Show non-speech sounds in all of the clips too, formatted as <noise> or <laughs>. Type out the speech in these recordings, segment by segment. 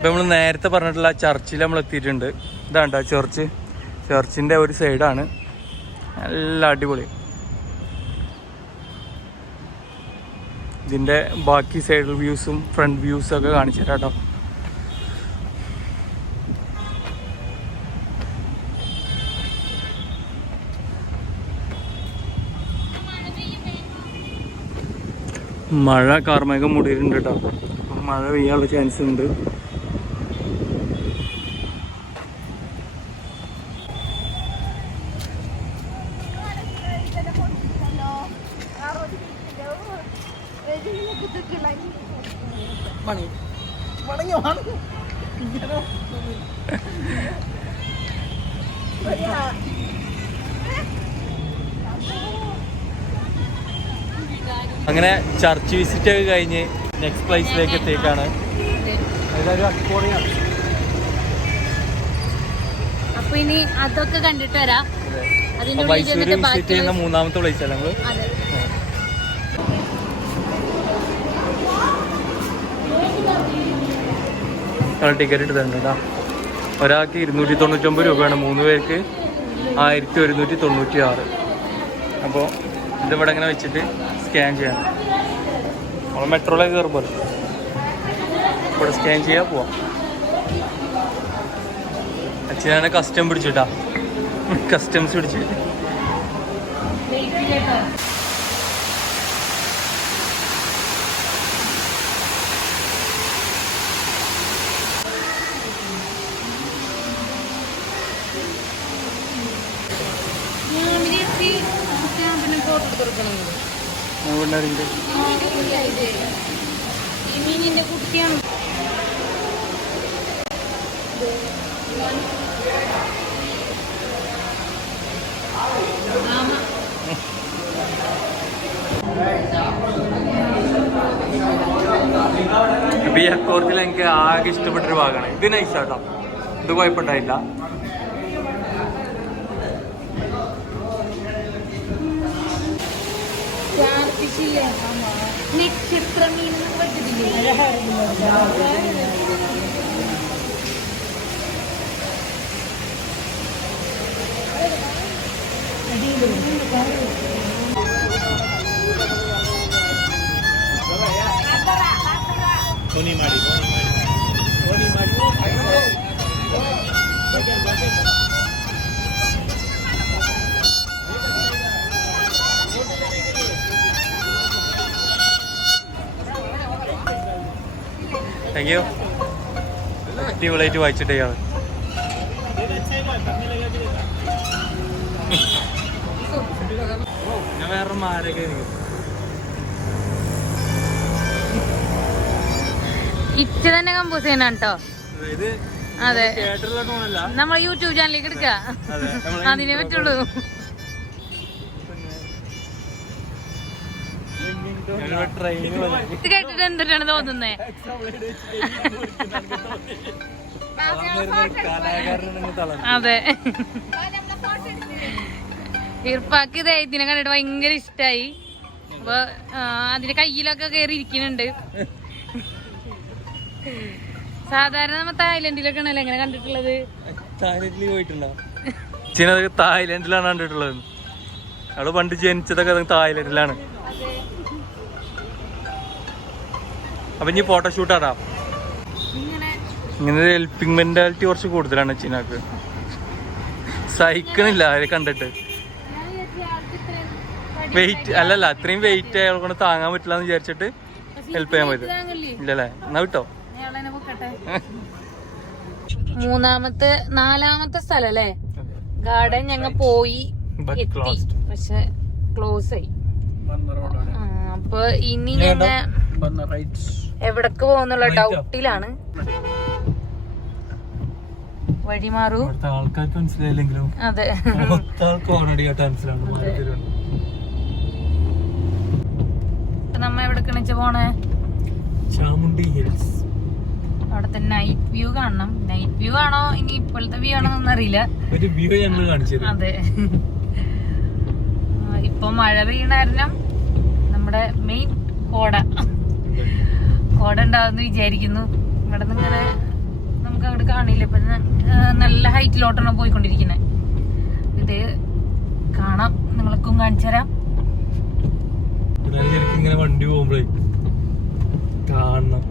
ഇപ്പൊ നമ്മൾ നേരത്തെ പറഞ്ഞിട്ടുള്ള ചർച്ചിൽ നമ്മൾ എത്തിയിട്ടുണ്ട്. ഇതാണ്ടോ ചർച്ച്. ചർച്ചിന്റെ ഒരു സൈഡാണ്. നല്ല അടിപൊളി. ഇതിന്റെ ബാക്കി സൈഡ് വ്യൂസും ഫ്രണ്ട് വ്യൂസും ഒക്കെ കാണിച്ചു തരാം കേട്ടോ. മഴ കാർമേഘം മൂടിയിട്ടുണ്ട് കേട്ടോ. മഴ പെയ്യാനുള്ള ചാൻസ് ഉണ്ട്. അങ്ങനെ ചർച്ച് വിസിറ്റ് ഒക്കെ കഴിഞ്ഞ് നെക്സ്റ്റ് പ്ലേസിലേക്ക് എത്തിയേക്കാണ്. അപ്പൊ ഇനി അതൊക്കെ കണ്ടിട്ട് വരാം. മൈസൂര് വിസിറ്റ് ചെയ്യുന്ന മൂന്നാമത്തെ പ്ലേസ് അല്ലേ നമ്മൾ? അതെ ടിക്കറ്റ് എടുത്തിട്ടുണ്ട് കേട്ടോ. ഒരാൾക്ക് ഇരുന്നൂറ്റി തൊണ്ണൂറ്റൊമ്പത് രൂപയാണ് മൂന്ന് പേർക്ക് ആയിരത്തി ഒരുന്നൂറ്റി തൊണ്ണൂറ്റി ആറ് അപ്പോൾ ഇതിവിടെ ഇങ്ങനെ വെച്ചിട്ട് സ്കാൻ ചെയ്യണം നമ്മൾ മെട്രോയിലേക്ക് കയറുമ്പോൾ ഇവിടെ സ്കാൻ ചെയ്യാൻ പോവാം. അച്ഛനാണ് കസ്റ്റം പിടിച്ചിട്ടാ കസ്റ്റംസ് പിടിച്ച് ഞാൻ വിചാരിച്ച് ഞാൻ പിന്നെ ഫോട്ടോ കൊടുക്കണം ഈ മീനിന്റെ കുട്ടിയാണ്. ആമ ഇപ്പൊ ഈ അക്കോർത്തിൽ എനിക്ക് ആകെ ഇഷ്ടപ്പെട്ടൊരു ഭാഗമാണ്. ഇത് നൈസ് ആട്ടോ. ഇത് കുഴപ്പമുണ്ടായില്ല. மெஷின்ல நெட் சித்திர மீன் அழகா താങ്ക് യു അടിപൊളിയായിട്ട് വായിച്ചിട്ടേ ഇയാൾ. ഞാൻ വേറെ മാരൊക്കെ ഇച്ച തന്നെ കമ്പോസ് ചെയ്യണം കേട്ടോ അതെ. നമ്മളെ യൂട്യൂബ് ചാനലിലേക്ക് എടുക്ക. അതിനെ പറ്റുള്ളൂ. ഇത് കേട്ടിട്ട് എന്തിട്ടാണ് തോന്നുന്നേ? അതെ. ഇർപ്പാക്ക് ഇത് ഇതിനെ കണ്ടിട്ട് ഭയങ്കര ഇഷ്ടായി. അപ്പൊ അതിന്റെ കയ്യിലൊക്കെ കയറി ഇരിക്കുന്നുണ്ട്. സാധാരണ നമ്മ തായ്ലൻഡിലൊക്കെ ആണല്ലോ എങ്ങനെ കണ്ടിട്ടുള്ളത്? തായ്ലൻഡിൽ പോയിട്ടുണ്ടോ? തായ്ലൻഡിലാണ് കണ്ടിട്ടുള്ളത്. അവൾ പണ്ട് ജനിച്ചതൊക്കെ തായ്ലൻഡിലാണ്. അപ്പൊ ഇനി ഫോട്ടോഷൂട്ടാടാ ഇങ്ങനെ ഇങ്ങനെ ഹെൽപ്പിംഗ് മെന്റാലിറ്റി കുറച്ച് കൂടുതലാണ് ചിനാക്ക്. സഹിക്കണില്ല അവരെ കണ്ടിട്ട്. വെയിറ്റ് അല്ലല്ല അത്രയും വെയിറ്റ് അയാൾ കൊണ്ട് താങ്ങാൻ പറ്റില്ല എന്ന് വിചാരിച്ചിട്ട് ഹെൽപ്പ് ചെയ്യാൻ പറ്റും ഇല്ലല്ലേ? എന്നാ വിട്ടോ. <laughs> മൂന്നാമത്തെ നാലാമത്തെ സ്ഥലം അല്ലേ ഗാർഡൻ ഞങ്ങ പോയി എത്തി. പക്ഷെ ക്ലോസ് ആയി. അപ്പൊ ഇനി ഞങ്ങ എവിടക്ക് പോകുന്നുള്ള ഡൗട്ടിലാണ്. വഴി മാറൂ ആൾക്കാർക്ക് മനസ്സിലായില്ലെങ്കിലും അതെ. നമ്മ വെച്ച പോണേ? ചാമുണ്ടി ഹിൽസ് അവിടുത്തെ നൈറ്റ് വ്യൂ കാണണം. നൈറ്റ് വ്യൂ ആണോ ഇനി ഇപ്പോഴത്തെ വ്യൂ ആണോ എന്നറിയില്ല ഒരു വ്യൂ ഞങ്ങൾ കാണിച്ചത് അതെ. ഇപ്പൊ മഴ പെയ്യണ കാരണം നമ്മുടെ മെയിൻ കോട. കോട ഉണ്ടാവുമെന്ന് വിചാരിക്കുന്നു. ഇവിടെ നിന്ന് ഇങ്ങനെ നമുക്ക് അങ്ങോട്ട് കാണില്ല. ഇപ്പൊ നല്ല ഹൈറ്റിലോട്ടാണ് പോയിക്കൊണ്ടിരിക്കുന്നത് ഇത് കാണാം. നിങ്ങൾക്കും കാണിച്ചു തരാം. ഇങ്ങനെ വണ്ടി പോകുമ്പോഴേ കാണണം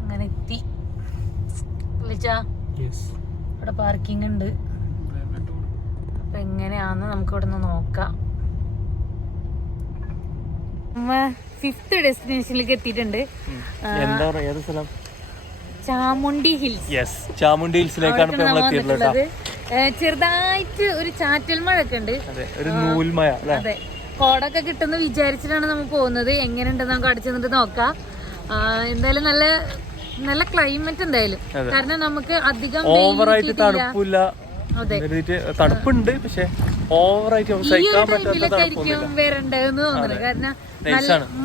അങ്ങനെ എത്തി യെസ് ഇവിടെ പാർക്കിംഗ് ഉണ്ട്. അപ്പൊ എങ്ങനെയാന്ന് നമുക്ക് ഇവിടെ നിന്ന് നോക്കാം ഫിഫ്ത്ത് ഡെസ്റ്റിനേഷനിലേക്ക് എത്തിയിട്ടുണ്ട്. എന്താ പറയാ? സ്ഥലം? ചാമുണ്ടി ഹിൽസ്. യെസ് ചാമുണ്ടി ഹിൽസിലേക്കാണ് നമ്മൾ എത്തിയിട്ടുള്ളത് ചെറുതായിട്ട് ഒരു ചാറ്റൽ മഴ ഒക്കെ ഉണ്ട് അതെ ഒരു നൂൽമയ അതെ. കോടൊക്കെ കിട്ടുന്ന വിചാരിച്ചിട്ടാണ് നമ്മൾ പോകുന്നത്. എങ്ങനെയുണ്ടെന്ന് നമുക്ക് അടിച്ചു നോക്കാം. എന്തായാലും നല്ല നല്ല ക്ലൈമറ്റ് എന്തായാലും. കാരണം നമുക്ക് അധികം ഓവറായിട്ട്. തണുപ്പില്ല തണുപ്പുണ്ട് പക്ഷെ ഓവറായിട്ട് സഹിക്കാൻ പറ്റാത്ത കാരണം.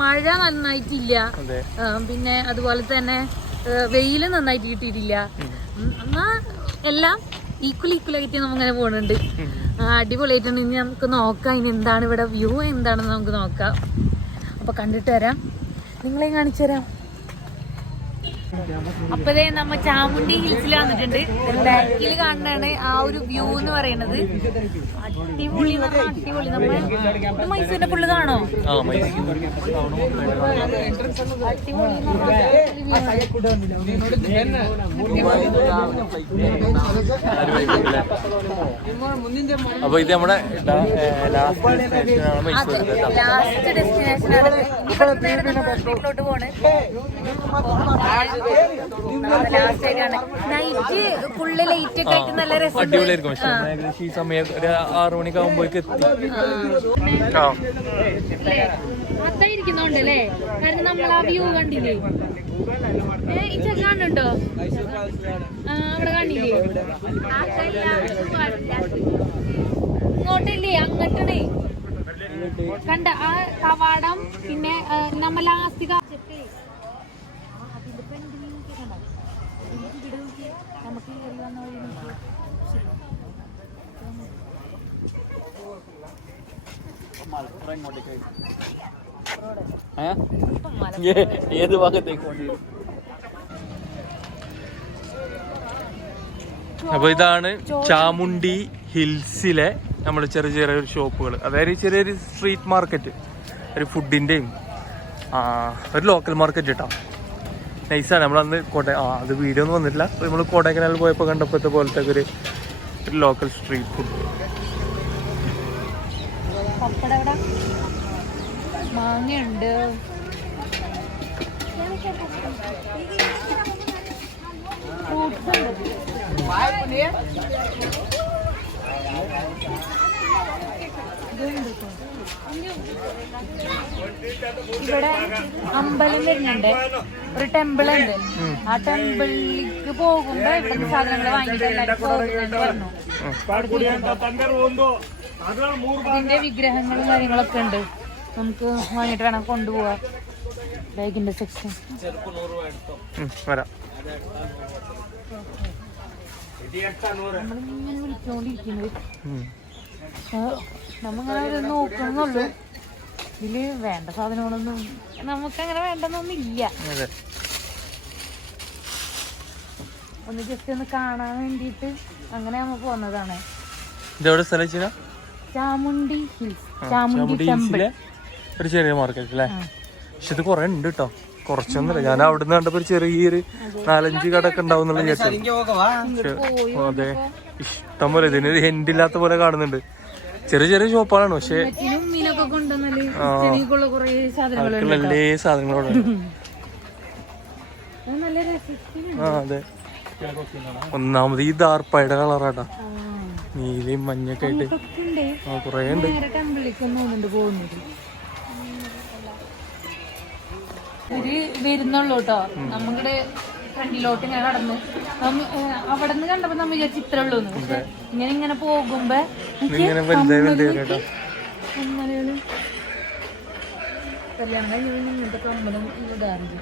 മഴ നന്നായിട്ടില്ല. പിന്നെ അതുപോലെ തന്നെ വെയിൽ നന്നായിട്ട് കിട്ടിയിട്ടില്ല. എന്നാ എല്ലാം ഈക്വൽ ഈക്വൽ ആയിട്ട് നമ്മങ്ങനെ പോകുന്നുണ്ട് അടിപൊളിയായിട്ടുണ്ട്. ഇനി നമുക്ക് നോക്കാം ഇനി എന്താണ് ഇവിടെ വ്യൂ എന്താണെന്ന് നമുക്ക് നോക്കാം. അപ്പൊ കണ്ടിട്ട് വരാം. നിങ്ങളെയും കാണിച്ചു തരാം. അപ്പൊ ദേ നമ്മ ചാമുണ്ടി ഹിൽസിൽ വന്നിട്ടുണ്ട്. ബാക്കിൽ കാണുന്നതാണ് ആ ഒരു വ്യൂ എന്ന് പറയുന്നത്. അടിപൊളി അടിപൊളി. നമ്മ ഇത് മൈസൂരിന്റെ ഫുള്ള് കാണോ? അപ്പൊ ഇത് നമ്മുടെ ലാസ്റ്റ് ഡെസ്റ്റിനേഷൻ ആണ് ഇപ്പൊ പോണ്. നൈറ്റ് ഫുള്ള് ലൈറ്റ് ഒക്കെ ആയിട്ട് നല്ല രസം അടിപൊളിയായിരിക്കും പക്ഷെ. നമ്മൾ ഏകദേശം ഈ സമയം ഒരു ആറു മണിക്ക് ആകുമ്പോഴേക്ക് എത്തി. ആ. അതായിരിക്കുന്നുണ്ടല്ലേ കാരണം നമ്മൾ ആ വ്യൂ കണ്ടില്ലേ? കാണുന്നുണ്ടോ അവിടെ കാണില്ലേ ഇങ്ങോട്ടല്ലേ? അങ്ങോട്ടേ കണ്ട ആ കവാടം പിന്നെ നമ്മൾ നമ്മ ലാസ്റ്റ് നമുക്ക് ഏത് ഭാഗത്തേക്ക് അപ്പൊ ഇതാണ് ചാമുണ്ടി ഹിൽസിലെ നമ്മൾ ചെറിയ ചെറിയ ഷോപ്പുകൾ അതായത് ചെറിയൊരു സ്ട്രീറ്റ് മാർക്കറ്റ് ഒരു ഫുഡിന്റെയും ആ ഒരു ലോക്കൽ മാർക്കറ്റ് കേട്ടോ നൈസാണ് നമ്മളന്ന് കോട്ടയ ആ അത് വീഡിയോ ഒന്നും വന്നിട്ടില്ല. നമ്മൾ കോട്ടയക്കനാൽ പോയപ്പോൾ കണ്ടപ്പോഴത്തെ പോലത്തെ ഒരു ഒരു ലോക്കൽ സ്ട്രീറ്റ് ഫുഡ് മാങ്ങയുണ്ട്. ഇതുണ്ട്. ഇവിടെ അമ്പലം വരുന്നുണ്ട്. ഒരു ടെമ്പിൾ ഉണ്ട്. ആ ടെമ്പിളിലേക്ക് പോകുമ്പോ ഇവിടുന്ന് സാധനങ്ങൾ വാങ്ങിയിട്ട് ഇതിന്റെ വിഗ്രഹങ്ങളും കാര്യങ്ങളൊക്കെ ഉണ്ട്. നമുക്ക് വാങ്ങിട്ട് വേണം കൊണ്ടുപോവാ ബാഗിന്റെ സെക്ഷൻ വരാം. നമ്മളിങ്ങനെ വിളിച്ചോണ്ടിരിക്കുന്നത്. നമ്മളിങ്ങനെ നോക്കണമെന്നുള്ളൂ ഇതിൽ വേണ്ട സാധനങ്ങളൊന്നും നമുക്കങ്ങനെ വേണ്ടെന്നൊന്നും ഇല്ല അതെ. ഒന്ന് ജസ്റ്റ് ഒന്ന് കാണാൻ വേണ്ടിയിട്ട് അങ്ങനെ നമ്മ പോന്നതാണ്. ഇതെവിടെ സ്ഥലം ചാമുണ്ടി ഹിൽസ്. ചാമുണ്ടി ഹിൽസിലെ ഒരു ചെറിയ മാർക്കറ്റ് അല്ലേ പക്ഷെ ഇത് കുറെ ഉണ്ട് കേട്ടോ കുറച്ചൊന്നുമില്ല. ഞാൻ അവിടുന്ന് കണ്ടപ്പോ ഒരു ചെറിയൊരു നാലഞ്ച് കടഒക്കെ ഉണ്ടാവും അതെ ഇഷ്ടം പോലെ ഇതിന് എൻഡില്ലാത്ത പോലെ കാണുന്നുണ്ട്. ചെറിയ ചെറിയ ഷോപ്പാണ് പക്ഷെ എല്ലാ സാധനങ്ങളും അവിടെ ഉണ്ട്. അത് നല്ല രസത്തിന് ആ അതെ. ഒന്നാമത് ഈ ദാർപ്പായുടെ കളറാട്ടാ. നീലയും മഞ്ഞൊക്കെ ആയിട്ട്. ആ കുറേ ഉണ്ട്. ഒരു വരുന്നുള്ളൂ കേട്ടോ. നമ്മുടെ ഫ്രണ്ടിലോട്ട് ഇങ്ങനെ കടന്ന്. അവിടെ നിന്ന് കണ്ടപ്പോ നമ്മൾ വിചാരിച്ചു ഇത്രേ ഉള്ളൂ പക്ഷെ ഇങ്ങനെ ഇങ്ങനെ പോകുമ്പോ എനിക്ക് ഇങ്ങനെ വലുതായി വലുതായി കമ്മൽ കേട്ടോ കമ്മലുകൾ കല്യാണം കഴിഞ്ഞ പിന്നെ ഇങ്ങനത്തെ കമ്മലും ഇടാറുണ്ട്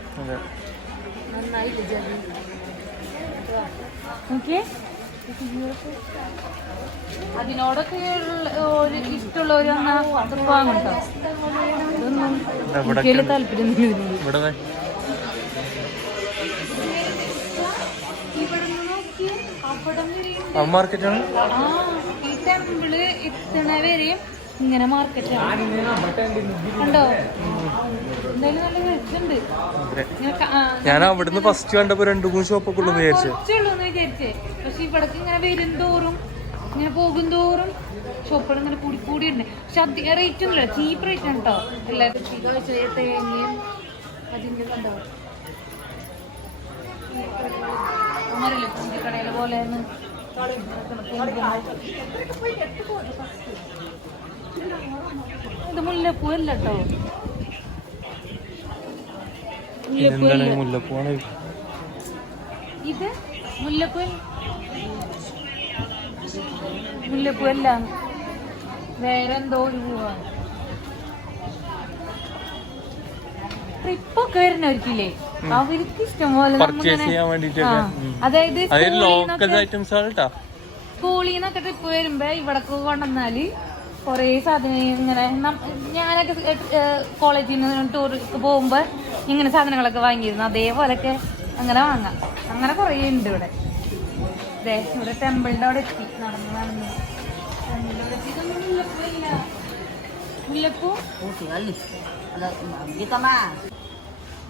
നന്നായില്ല ചെറിയ അതിനോടൊക്കെ ഒരു ഇഷ്ടമുള്ളവർ എനിക്ക് താല്പര്യം മാർക്കറ്റാണ് ആ ഈ ടെമ്പിൾ എത്തണ വരെയും ഇങ്ങനെ മാർക്കറ്റ് കണ്ടോ? എന്തായാലും നല്ല ഞാൻ അവിടുന്ന് ഫസ്റ്റ് കണ്ടപ്പോ രണ്ടു മൂന്ന് ഷോപ്പൊക്കെ ഉള്ളു വിചാരിച്ചു. പക്ഷെ ഇവിടേക്ക് ഇങ്ങനെ വരും തോറും ഇങ്ങനെ പോകും തോറും ഷോപ്പുകൾ ഇങ്ങനെ കൂടി കൂടി ഉണ്ട്. പക്ഷെ അധികം റേറ്റ് ഒന്നുമില്ല. ചീപ്പ് റേറ്റ് ആണ് കേട്ടോ എല്ലാവർക്കും തേങ്ങയും അതിന്റെ കണ്ടോ പോലെ ഇത് മുല്ലപ്പൂ അല്ല കേട്ടോ മുല്ലപ്പൂ ഇത് മുല്ലപ്പൂ മുല്ലപ്പൂ അല്ല വേറെ എന്തോ ഒരു പൂവാണ് ട്രിപ്പൊക്കെ വരുന്നവർക്കില്ലേ? അവർക്ക് ഇഷ്ടംപോലെ. അതായത് സ്കൂളിൽ നിന്നൊക്കെ ട്രിപ്പ് വരുമ്പോ ഇവിടെ കൊണ്ടുവന്നാൽ കൊറേ സാധനം ഇങ്ങനെ ഞാനൊക്കെ കോളേജിൽ നിന്ന് ടൂർക്ക് പോകുമ്പോ ഇങ്ങനെ സാധനങ്ങളൊക്കെ വാങ്ങിയിരുന്നു. അതേപോലൊക്കെ അങ്ങനെ വാങ്ങാം. അങ്ങനെ കുറേ ഉണ്ട് ഇവിടെ. ദേ ഇവിടെ ടെമ്പിളിന്റെ അവിടെ എത്തി. നടന്ന് നടന്ന്.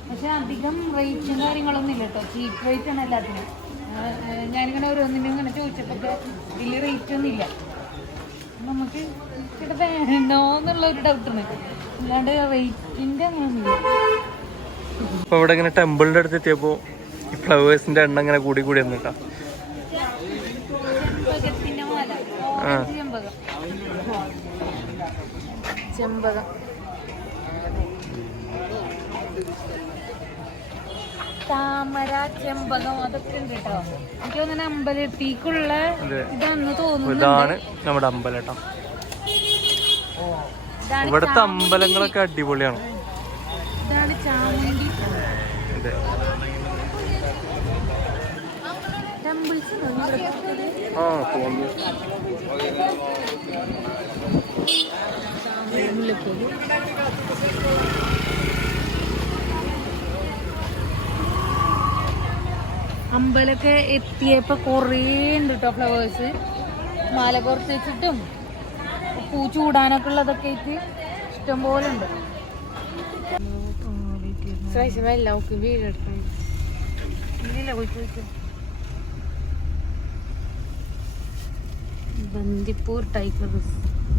പക്ഷെ അധികം റേറ്റും കാര്യങ്ങളൊന്നും ഇല്ല കേട്ടോ ചീപ്പ് റേറ്റ് ആണ് എല്ലാത്തിനും. ഞാനിങ്ങനെ ഓരോന്നിനും ഇങ്ങനെ ചോദിച്ചപ്പോ വലിയ റേറ്റ് ഒന്നും ഇല്ല. നമുക്ക് ഇവിടെ വേണോ എന്നുള്ള ഒരു ഡൗട്ടാണ് അല്ലാണ്ട് റേറ്റിന്റെ അങ്ങനെയൊന്നുമില്ല അപ്പൊ ഇവിടെ ഇങ്ങനെ ടെമ്പിളിന്റെ അടുത്ത് എത്തിയപ്പോ ഈ ഫ്ലവേഴ്സിന്റെ എണ്ണം ഇങ്ങനെ കൂടി കൂടി വന്നിട്ടാ ചെമ്പകം. താമര ചെമ്പകം അതൊക്കെ ഉണ്ട് കേട്ടോ എനിക്ക് തോന്നുന്നു അമ്പലത്തേക്കുള്ള ഇതാന്ന് തോന്നുന്നു ഇതാണ് നമ്മുടെ അമ്പലം ഇവിടുത്തെ അമ്പലങ്ങളൊക്കെ അടിപൊളിയാണ്. ഇതാണ് ചാമുണ്ടി ടെമ്പിൾസ് ആ തോന്നുന്നു. അമ്പലമൊക്കെ എത്തിയപ്പോൾ കുറേ ഉണ്ട് കേട്ടോ ഫ്ലവേഴ്സ് മാല കുറച്ച് വെച്ചിട്ടും പൂ ചൂടാനൊക്കെ ഉള്ളതൊക്കെ ആയിട്ട് ഇഷ്ടംപോലെ ഉണ്ട്. ഇല്ലില്ല, പോയി ചോദിക്ക്. Bandipur tiger reserve